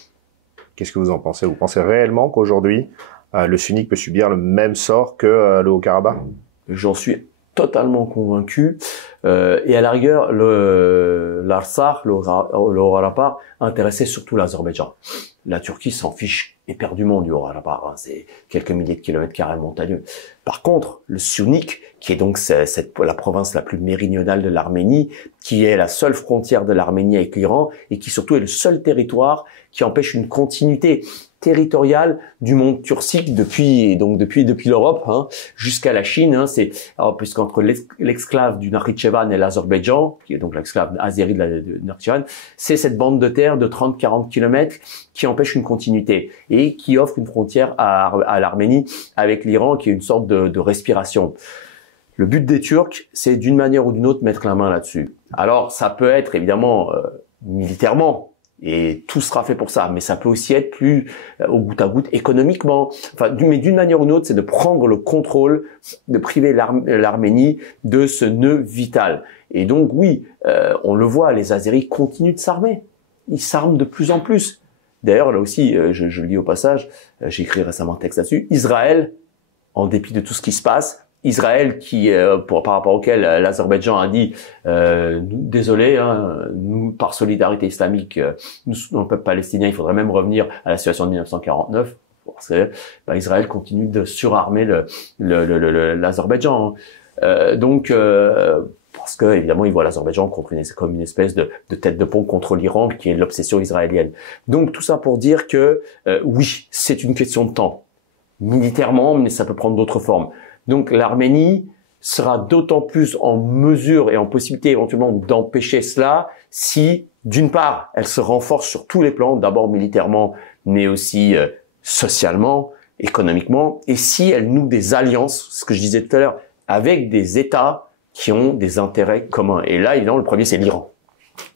Qu'est-ce que vous en pensez? Vous pensez réellement qu'aujourd'hui, le Syunik peut subir le même sort que le Haut-Karabakh? J'en suis totalement convaincu. Et à la rigueur, l'Artsakh, le Haut-Karabakh, intéressait surtout l'Azerbaïdjan. La Turquie s'en fiche éperdument du Haut-Karabakh, hein, c'est quelques milliers de kilomètres carrés montagneux. Par contre, le Syunik, qui est donc la province la plus méridionale de l'Arménie, qui est la seule frontière de l'Arménie avec l'Iran, et qui surtout est le seul territoire qui empêche une continuité territoriale du monde turcique depuis l'Europe, hein, jusqu'à la Chine, hein, puisqu'entre l'exclave du Nakhitchevan et l'Azerbaïdjan, qui est donc l'exclave azéri de Nakhitchevan, c'est cette bande de terre de 30-40 kilomètres qui empêche une continuité et qui offre une frontière à l'Arménie avec l'Iran, qui est une sorte de respiration. Le but des Turcs, c'est d'une manière ou d'une autre mettre la main là-dessus. Alors, ça peut être évidemment militairement, et tout sera fait pour ça, mais ça peut aussi être plus au goutte à goutte économiquement. Enfin, mais d'une manière ou d'une autre, c'est de prendre le contrôle, de priver l'Arménie de ce nœud vital. Et donc oui, on le voit, les Azéris continuent de s'armer. Ils s'arment de plus en plus. D'ailleurs, là aussi, je le dis au passage, j'ai écrit récemment un texte là-dessus, Israël, en dépit de tout ce qui se passe, Israël par rapport auquel l'Azerbaïdjan a dit désolé, hein, nous par solidarité islamique, nous soutenons le peuple palestinien, il faudrait même revenir à la situation de 1949. Israël continue de surarmer l'Azerbaïdjan. Parce que évidemment, ils voient l'Azerbaïdjan comme une espèce de tête de pont contre l'Iran, qui est l'obsession israélienne. Donc tout ça pour dire que oui, c'est une question de temps, militairement, mais ça peut prendre d'autres formes. Donc l'Arménie sera d'autant plus en mesure et en possibilité éventuellement d'empêcher cela si, d'une part, elle se renforce sur tous les plans, d'abord militairement, mais aussi socialement, économiquement, et si elle noue des alliances, ce que je disais tout à l'heure, avec des États qui ont des intérêts communs. Et là, évidemment, le premier, c'est l'Iran.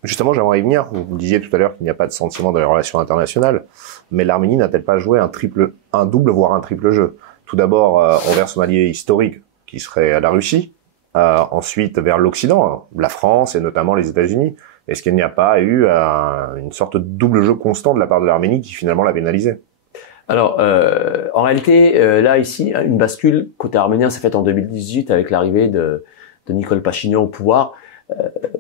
Justement, j'aimerais y venir. Vous disiez tout à l'heure qu'il n'y a pas de sentiment dans les relations internationales, mais l'Arménie n'a-t-elle pas joué un double, voire un triple jeu? Tout d'abord, envers son allié historique, qui serait la Russie. Ensuite, vers l'Occident, la France et notamment les États-Unis. Est-ce qu'il n'y a pas eu une sorte de double jeu constant de la part de l'Arménie qui finalement l'a pénalisé? Alors, en réalité, là, ici, une bascule côté arménien s'est faite en 2018 avec l'arrivée de Nicole Pachinian au pouvoir.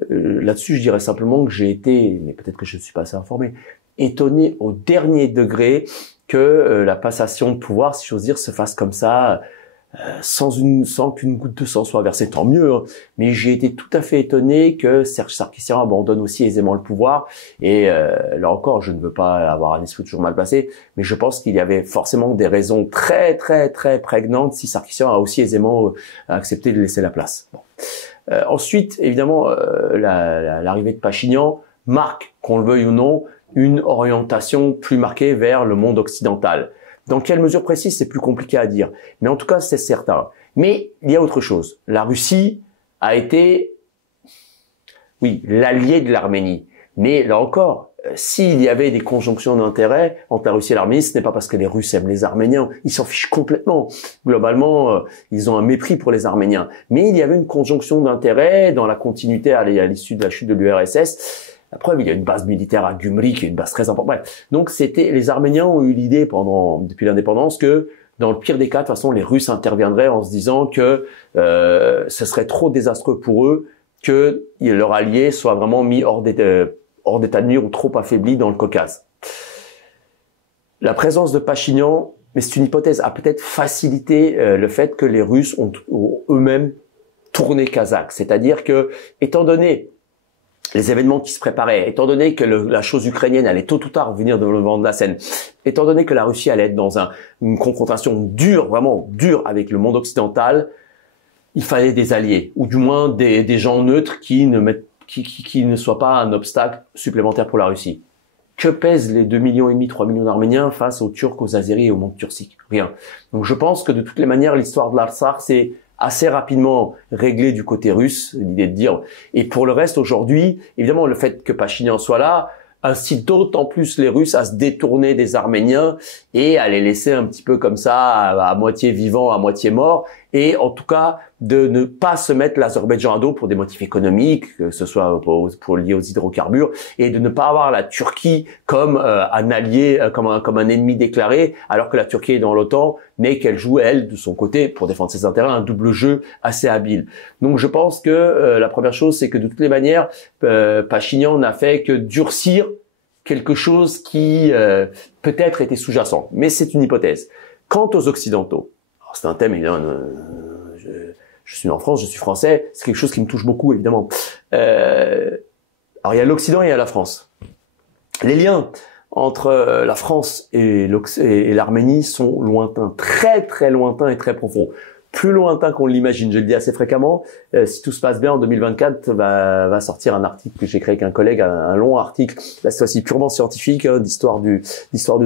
Là-dessus, je dirais simplement que j'ai été, mais peut-être que je ne suis pas assez informé, étonné au dernier degré que la passation de pouvoir, si j'ose dire, se fasse comme ça, sans qu'une goutte de sang soit versée, tant mieux. Hein. Mais j'ai été tout à fait étonné que Serge Sarkissian abandonne aussi aisément le pouvoir. Et là encore, je ne veux pas avoir un esprit toujours mal placé, mais je pense qu'il y avait forcément des raisons très très très prégnantes si Sarkissian a aussi aisément accepté de laisser la place. Bon. Ensuite, évidemment, l'arrivée de Pachinian marque, qu'on le veuille ou non, une orientation plus marquée vers le monde occidental. Dans quelle mesure précise, c'est plus compliqué à dire. Mais en tout cas, c'est certain. Mais il y a autre chose. La Russie a été, oui, l'allié de l'Arménie. Mais là encore, s'il y avait des conjonctions d'intérêts entre la Russie et l'Arménie, ce n'est pas parce que les Russes aiment les Arméniens. Ils s'en fichent complètement. Globalement, ils ont un mépris pour les Arméniens. Mais il y avait une conjonction d'intérêts dans la continuité à l'issue de la chute de l'URSS. La preuve, il y a une base militaire à Gümrük, qui est une base très importante. Bref. Donc, les Arméniens ont eu l'idée depuis l'indépendance que, dans le pire des cas, de toute façon, les Russes interviendraient en se disant que ce serait trop désastreux pour eux que leur allié soit vraiment mis hors d'état de nuire ou trop affaibli dans le Caucase. La présence de Pachinian, mais c'est une hypothèse, a peut-être facilité le fait que les Russes ont eux-mêmes tourné kazakh. C'est-à-dire que, étant donné les événements qui se préparaient, étant donné que la chose ukrainienne allait tôt ou tard venir devant le devant de la scène, étant donné que la Russie allait être dans une confrontation dure, vraiment dure avec le monde occidental, il fallait des alliés, ou du moins des gens neutres qui ne soient pas un obstacle supplémentaire pour la Russie. Que pèsent les 2,5 millions, 3 millions d'Arméniens face aux Turcs, aux Azéris et au monde turcique? Rien. Donc je pense que de toutes les manières, l'histoire de l'Artsakh, c'est assez rapidement réglé du côté russe, l'idée de dire. Et pour le reste, aujourd'hui, évidemment, le fait que Pachinian soit là incite d'autant plus les Russes à se détourner des Arméniens et à les laisser un petit peu comme ça, à moitié vivants, à moitié morts, et en tout cas de ne pas se mettre l'Azerbaïdjan à dos pour des motifs économiques, que ce soit pour liés aux hydrocarbures, et de ne pas avoir la Turquie comme un allié, comme un ennemi déclaré, alors que la Turquie est dans l'OTAN, mais qu'elle joue, elle, de son côté, pour défendre ses intérêts, un double jeu assez habile. Donc je pense que la première chose, c'est que de toutes les manières, Pachinian n'a fait que durcir quelque chose qui peut-être était sous-jacent, mais c'est une hypothèse. Quant aux Occidentaux, c'est un thème, évidemment, je suis en France, je suis français, c'est quelque chose qui me touche beaucoup, évidemment. Alors il y a l'Occident et il y a la France. Les liens entre la France et l'Arménie sont lointains, très très lointains et très profonds. Plus lointain qu'on l'imagine, je le dis assez fréquemment. Si tout se passe bien, en 2024, va sortir un article que j'ai créé avec un collègue, un long article, là, cette fois-ci purement scientifique, d'histoire du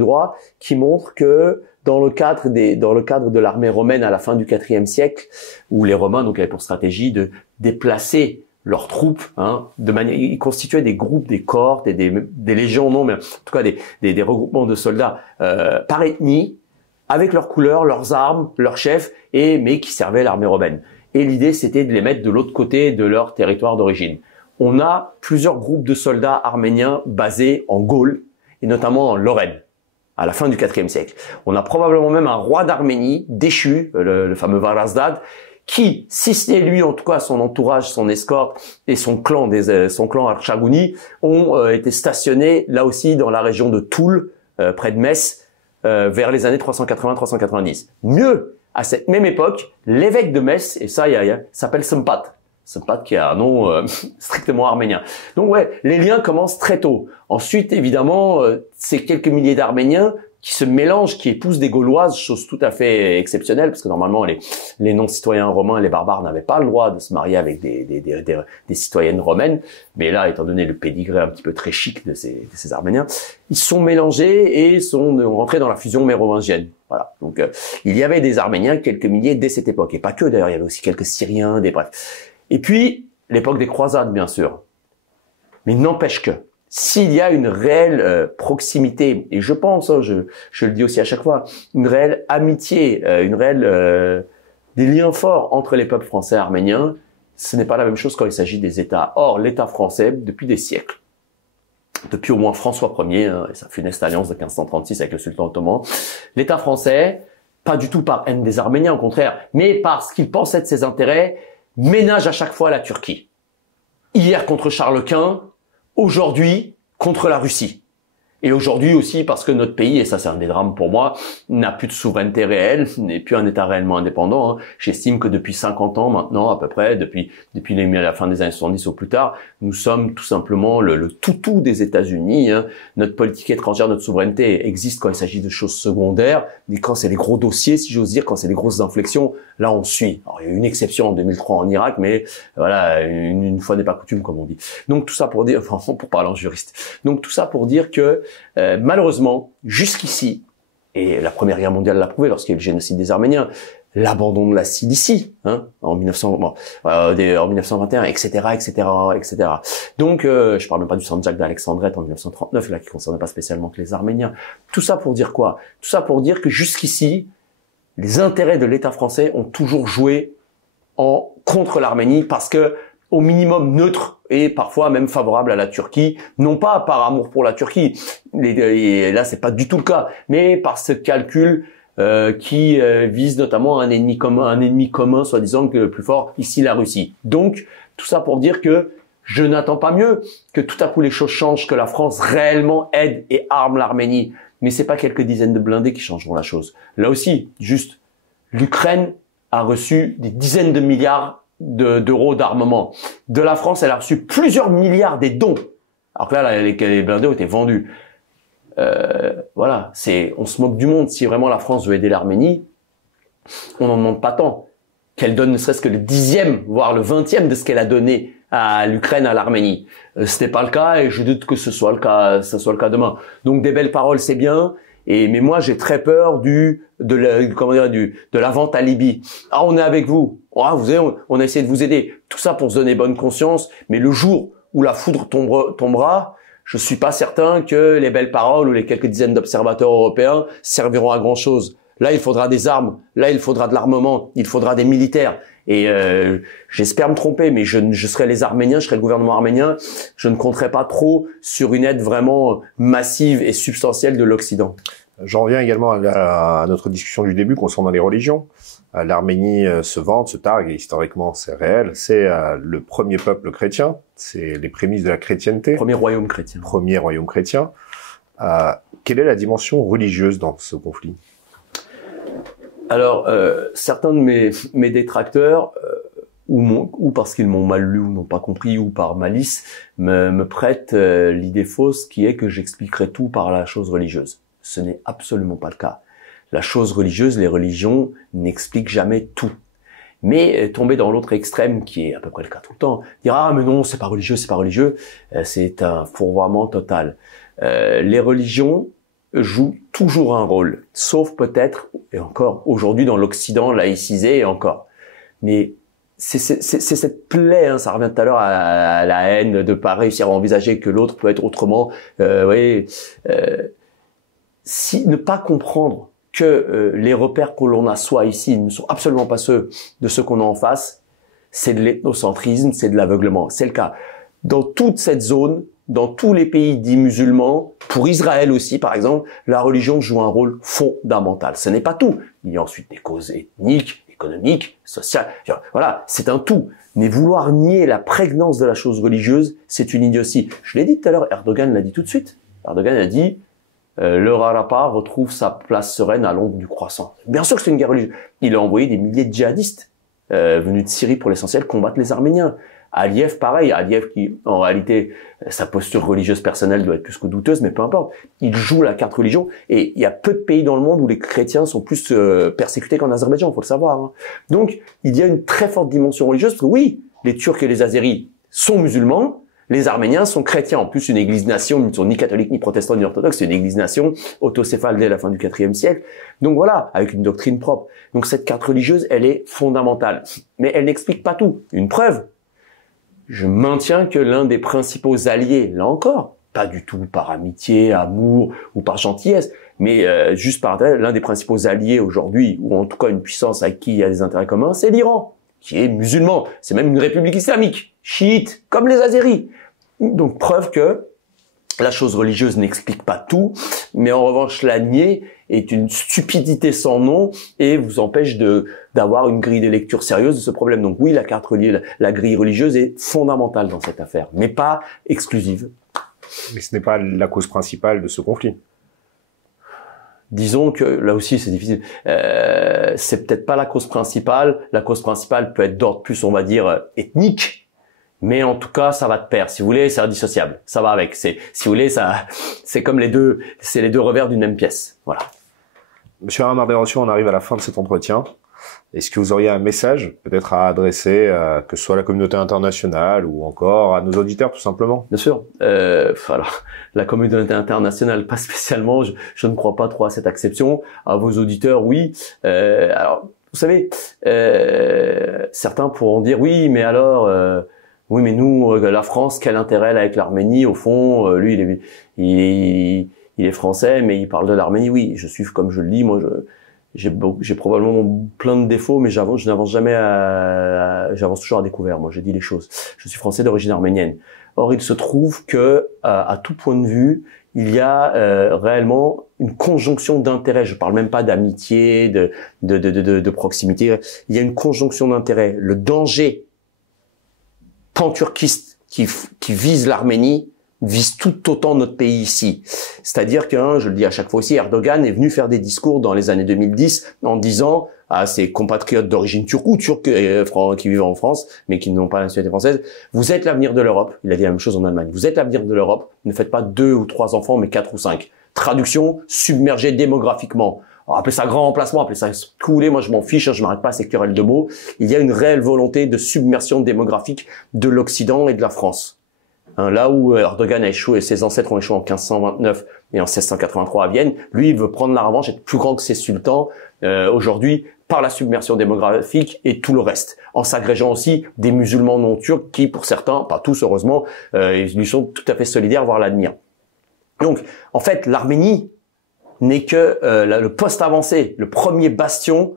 droit, qui montre que dans le cadre de l'armée romaine à la fin du IVe siècle, où les Romains donc avaient pour stratégie de déplacer leurs troupes, ils constituaient des groupes, des cohortes et des légions, non, mais en tout cas des regroupements de soldats par ethnie, avec leurs couleurs, leurs armes, leurs chefs, mais qui servaient l'armée romaine. Et l'idée, c'était de les mettre de l'autre côté de leur territoire d'origine. On a plusieurs groupes de soldats arméniens basés en Gaule, et notamment en Lorraine, à la fin du IVe siècle. On a probablement même un roi d'Arménie déchu, le fameux Varazdad, qui, si ce n'est lui, en tout cas son entourage, son escorte et son clan Archagouni, ont été stationnés là aussi dans la région de Toul, près de Metz, vers les années 380-390. Mieux, à cette même époque, l'évêque de Metz, et ça, s'appelle Sempat, qui a un nom strictement arménien. Donc ouais, les liens commencent très tôt. Ensuite, évidemment, c'est quelques milliers d'Arméniens qui se mélangent, qui épousent des Gauloises, chose tout à fait exceptionnelle, parce que normalement, les non-citoyens romains, les barbares, n'avaient pas le droit de se marier avec des citoyennes romaines. Mais là, étant donné le pédigré un petit peu très chic de ces Arméniens, ils sont mélangés et sont rentrés dans la fusion mérovingienne. Voilà. Donc, il y avait des Arméniens, quelques milliers dès cette époque. Et pas que, d'ailleurs, il y avait aussi quelques Syriens, bref. Et puis, l'époque des croisades, bien sûr. Mais n'empêche que, s'il y a une réelle proximité, et je pense, je le dis aussi à chaque fois, une réelle amitié, des liens forts entre les peuples français et arméniens, ce n'est pas la même chose quand il s'agit des États. Or, l'État français, depuis des siècles, depuis au moins François Ier, et sa funeste alliance de 1536 avec le sultan ottoman, l'État français, pas du tout par haine des Arméniens, au contraire, mais parce qu'il pensait de ses intérêts, ménage à chaque fois la Turquie. Hier contre Charles Quint, aujourd'hui contre la Russie. Et aujourd'hui aussi parce que notre pays, et ça c'est un des drames pour moi, n'a plus de souveraineté réelle, n'est plus un État réellement indépendant. J'estime que depuis 50 ans maintenant, à peu près, depuis la fin des années 70 ou plus tard, nous sommes tout simplement le toutou des États-Unis. Notre politique étrangère, notre souveraineté existe quand il s'agit de choses secondaires, mais quand c'est les gros dossiers, si j'ose dire, quand c'est les grosses inflexions, là on suit. Alors il y a eu une exception en 2003 en Irak, mais voilà, une fois n'est pas coutume, comme on dit. Donc tout ça pour dire, enfin pour parler en juriste, donc tout ça pour dire que malheureusement, jusqu'ici, et la Première Guerre mondiale l'a prouvé lorsqu'il y a eu le génocide des Arméniens, l'abandon de la Cilicie, en 1921, etc., etc., etc. Donc, je parle même pas du Sandjak d'Alexandrette en 1939, là, qui concernait pas spécialement que les Arméniens. Tout ça pour dire quoi? Tout ça pour dire que jusqu'ici, les intérêts de l'État français ont toujours joué contre l'Arménie parce que, au minimum neutre et parfois même favorable à la Turquie, non pas par amour pour la Turquie, et là c'est pas du tout le cas, mais par ce calcul qui vise notamment un ennemi commun, soi-disant que le plus fort, ici la Russie. Donc tout ça pour dire que je n'attends pas mieux que tout à coup les choses changent, que la France réellement aide et arme l'Arménie, mais c'est pas quelques dizaines de blindés qui changeront la chose. Là aussi, juste, l'Ukraine a reçu des dizaines de milliards d'euros d'armement. De la France, elle a reçu plusieurs milliards des dons. Alors que là, les blindés ont été vendus. Voilà, on se moque du monde. Si vraiment la France veut aider l'Arménie, on n'en demande pas tant. Qu'elle donne ne serait-ce que le 10e, voire le 20e de ce qu'elle a donné à l'Ukraine, à l'Arménie. Ce n'est pas le cas et je doute que ce soit le cas demain. Donc des belles paroles, c'est bien. mais moi, j'ai très peur de la vente à Libye. Ah, on est avec vous. Ah, vous savez, on a essayé de vous aider. Tout ça pour se donner bonne conscience. Mais le jour où la foudre tombera, je suis pas certain que les belles paroles ou les quelques dizaines d'observateurs européens serviront à grand chose. Là, il faudra des armes. Là, il faudra de l'armement. Il faudra des militaires. Et j'espère me tromper, mais je serai les Arméniens, je serai le gouvernement arménien. Je ne compterai pas trop sur une aide vraiment massive et substantielle de l'Occident. J'en reviens également à notre discussion du début concernant les religions. L'Arménie se vante, se targue, et historiquement c'est réel, c'est le premier peuple chrétien, c'est les prémices de la chrétienté. Premier royaume chrétien. Premier royaume chrétien. Quelle est la dimension religieuse dans ce conflit? Alors, certains de mes détracteurs, ou parce qu'ils m'ont mal lu ou n'ont pas compris, ou par malice, me prêtent l'idée fausse qui est que j'expliquerai tout par la chose religieuse. Ce n'est absolument pas le cas. La chose religieuse, les religions n'expliquent jamais tout. Mais tomber dans l'autre extrême, qui est à peu près le cas tout le temps, dire « Ah, mais non, c'est pas religieux, c'est un fourvoiement total. Les religions jouent toujours un rôle, sauf peut-être, et encore, aujourd'hui dans l'Occident laïcisé et encore. Mais c'est cette plaie, hein, ça revient tout à l'heure à la haine de pas réussir à envisager que l'autre peut être autrement. Si ne pas comprendre que les repères que l'on a soi ici ne sont absolument pas ceux de ceux qu'on a en face, c'est de l'ethnocentrisme, c'est de l'aveuglement. C'est le cas. Dans toute cette zone, dans tous les pays dits musulmans, pour Israël aussi par exemple, la religion joue un rôle fondamental. Ce n'est pas tout. Il y a ensuite des causes ethniques, économiques, sociales. Voilà, c'est un tout. Mais vouloir nier la prégnance de la chose religieuse, c'est une idiotie. Je l'ai dit tout à l'heure, Erdogan l'a dit tout de suite. Erdogan a dit le Raqqa retrouve sa place sereine à l'ombre du croissant. Bien sûr que c'est une guerre religieuse. Il a envoyé des milliers de djihadistes venus de Syrie pour l'essentiel combattre les Arméniens. Aliyev, pareil. Aliyev qui, en réalité, sa posture religieuse personnelle doit être plus que douteuse, mais peu importe. Il joue la carte religion et il y a peu de pays dans le monde où les chrétiens sont plus persécutés qu'en Azerbaïdjan, faut le savoir. Hein. Donc, il y a une très forte dimension religieuse parce que oui, les Turcs et les Azéris sont musulmans, les Arméniens sont chrétiens. En plus, une église-nation, ils ne sont ni catholiques, ni protestants, ni orthodoxes. C'est une église-nation autocéphale dès la fin du IVe siècle. Donc voilà, avec une doctrine propre. Donc cette carte religieuse, elle est fondamentale. Mais elle n'explique pas tout. Une preuve. Je maintiens que l'un des principaux alliés, là encore, pas du tout par amitié, amour ou par gentillesse, mais juste par intérêt, l'un des principaux alliés aujourd'hui, ou en tout cas une puissance avec qui il y a des intérêts communs, c'est l'Iran, qui est musulman. C'est même une république islamique, chiite, comme les Azéris. Donc preuve que la chose religieuse n'explique pas tout, mais en revanche la nier est une stupidité sans nom et vous empêche d'avoir une grille de lecture sérieuse de ce problème. Donc oui, la grille religieuse est fondamentale dans cette affaire, mais pas exclusive. Mais ce n'est pas la cause principale de ce conflit. Disons que, là aussi c'est difficile, c'est peut-être pas la cause principale. La cause principale peut être d'ordre plus, on va dire, ethnique. Mais en tout cas, ça va de pair. Si vous voulez, c'est indissociable. Ça va avec. Si vous voulez, c'est comme les deux revers d'une même pièce. Voilà. Monsieur Amarderosio, on arrive à la fin de cet entretien. Est-ce que vous auriez un message, peut-être à adresser, que ce soit à la communauté internationale ou encore à nos auditeurs, tout simplement? Bien sûr. Alors, la communauté internationale, pas spécialement. Je ne crois pas trop à cette acception. À vos auditeurs, oui. Alors, vous savez, certains pourront dire oui, mais alors. Oui, mais nous, la France, quel intérêt elle a avec l'Arménie? Au fond, lui, il est français, mais il parle de l'Arménie. Oui, je suis comme je le dis. Moi, j'ai probablement plein de défauts, mais je n'avance jamais j'avance toujours à découvert. Moi, je dis les choses. Je suis français d'origine arménienne. Or, il se trouve que, à tout point de vue, il y a réellement une conjonction d'intérêts. Je parle même pas d'amitié, de proximité. Il y a une conjonction d'intérêts. Le danger pan-turquiste qui vise l'Arménie vise tout autant notre pays ici. C'est-à-dire que, je le dis à chaque fois aussi, Erdogan est venu faire des discours dans les années 2010 en disant à ses compatriotes d'origine turque ou turcs qui vivent en France, mais qui n'ont pas la nationalité française, vous êtes l'avenir de l'Europe. Il a dit la même chose en Allemagne. Vous êtes l'avenir de l'Europe. Ne faites pas 2 ou 3 enfants, mais 4 ou 5. Traduction, submergé démographiquement. Alors, appelez ça grand remplacement, appelez ça couler, moi je m'en fiche, je m'arrête pas à ces querelles de mots. Il y a une réelle volonté de submersion démographique de l'Occident et de la France. Là où Erdogan a échoué, ses ancêtres ont échoué en 1529 et en 1683 à Vienne. Lui, il veut prendre la revanche, être plus grand que ses sultans aujourd'hui par la submersion démographique et tout le reste, en s'agrégeant aussi des musulmans non turcs qui, pour certains, pas tous heureusement, ils lui sont tout à fait solidaires, voire l'admirent. Donc, en fait, l'Arménie n'est que le poste avancé, le premier bastion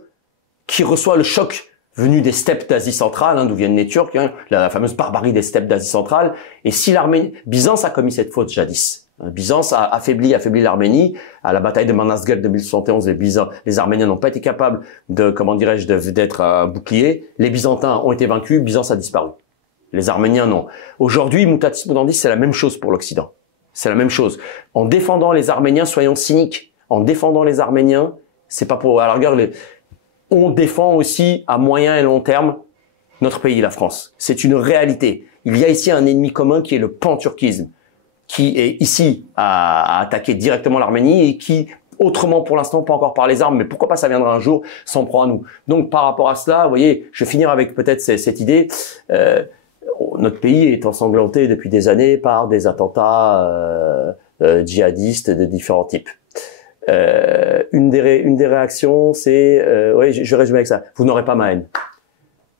qui reçoit le choc venu des steppes d'Asie centrale, d'où viennent les Turcs, la fameuse barbarie des steppes d'Asie centrale. Et si Byzance a commis cette faute jadis, Byzance a affaibli l'Arménie à la bataille de Manasgel de 1071. Les Arméniens n'ont pas été capables de, comment dirais-je, d'être un bouclier. Les Byzantins ont été vaincus, Byzance a disparu. Les Arméniens non. Aujourd'hui, mutatis mutandis, c'est la même chose pour l'Occident. C'est la même chose. En défendant les Arméniens, soyons cyniques. En défendant les Arméniens, c'est pas pour à la rigueur on défend aussi à moyen et long terme notre pays, la France. C'est une réalité. Il y a ici un ennemi commun qui est le panturquisme, qui est ici à attaquer directement l'Arménie et qui, autrement pour l'instant, pas encore par les armes, mais pourquoi pas ça viendra un jour, s'en prend à nous. Donc par rapport à cela, vous voyez, je vais finir avec peut-être cette idée. Notre pays est ensanglanté depuis des années par des attentats djihadistes de différents types. Une des réactions, c'est, oui, je résume avec ça. Vous n'aurez pas ma haine.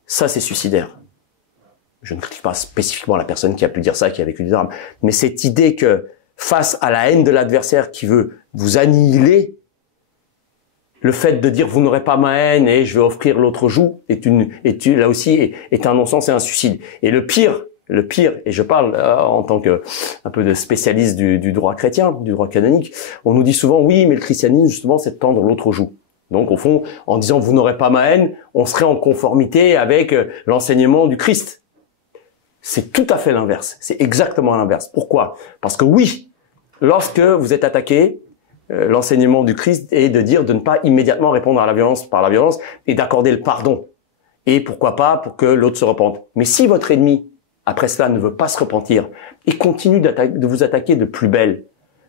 Ça, c'est suicidaire. Je ne critique pas spécifiquement la personne qui a pu dire ça, qui a vécu des armes, mais cette idée que face à la haine de l'adversaire qui veut vous annihiler, le fait de dire vous n'aurez pas ma haine et je vais offrir l'autre joue là aussi est un non-sens et un suicide. Et le pire, et je parle en tant que un peu de spécialiste du droit chrétien, du droit canonique, on nous dit souvent oui, mais le christianisme justement c'est de tendre l'autre joue. Donc au fond, en disant vous n'aurez pas ma haine, on serait en conformité avec l'enseignement du Christ. C'est tout à fait l'inverse. C'est exactement l'inverse. Pourquoi? Parce que oui, lorsque vous êtes attaqué, l'enseignement du Christ est de dire de ne pas immédiatement répondre à la violence par la violence et d'accorder le pardon. Et pourquoi pas pour que l'autre se repente. Mais si votre ennemi après cela ne veut pas se repentir et continue de vous attaquer de plus belle,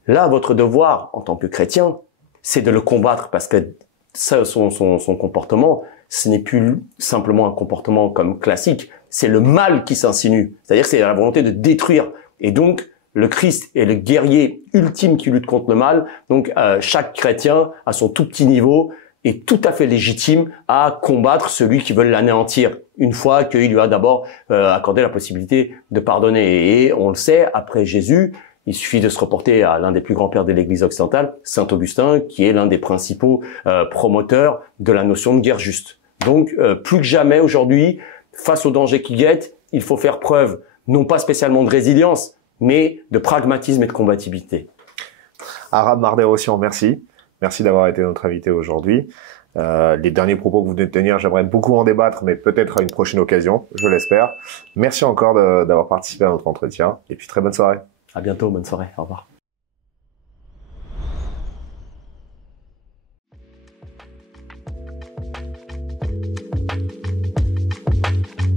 là, votre devoir en tant que chrétien, c'est de le combattre parce que ça, son comportement, ce n'est plus simplement un comportement comme classique, c'est le mal qui s'insinue. C'est-à-dire que c'est la volonté de détruire. Et donc, le Christ est le guerrier ultime qui lutte contre le mal. Donc, chaque chrétien, à son tout petit niveau, est tout à fait légitime à combattre celui qui veut l'anéantir, une fois qu'il lui a d'abord accordé la possibilité de pardonner. Et on le sait, après Jésus, il suffit de se reporter à l'un des plus grands pères de l'Église occidentale, Saint Augustin, qui est l'un des principaux promoteurs de la notion de guerre juste. Donc, plus que jamais aujourd'hui, face aux dangers qui guettent, il faut faire preuve, non pas spécialement de résilience, mais de pragmatisme et de combativité. Aram Marder-Ossian, merci. Merci d'avoir été notre invité aujourd'hui. Les derniers propos que vous venez de tenir, j'aimerais beaucoup en débattre, mais peut-être à une prochaine occasion, je l'espère. Merci encore d'avoir participé à notre entretien, et puis très bonne soirée. À bientôt, bonne soirée, au revoir.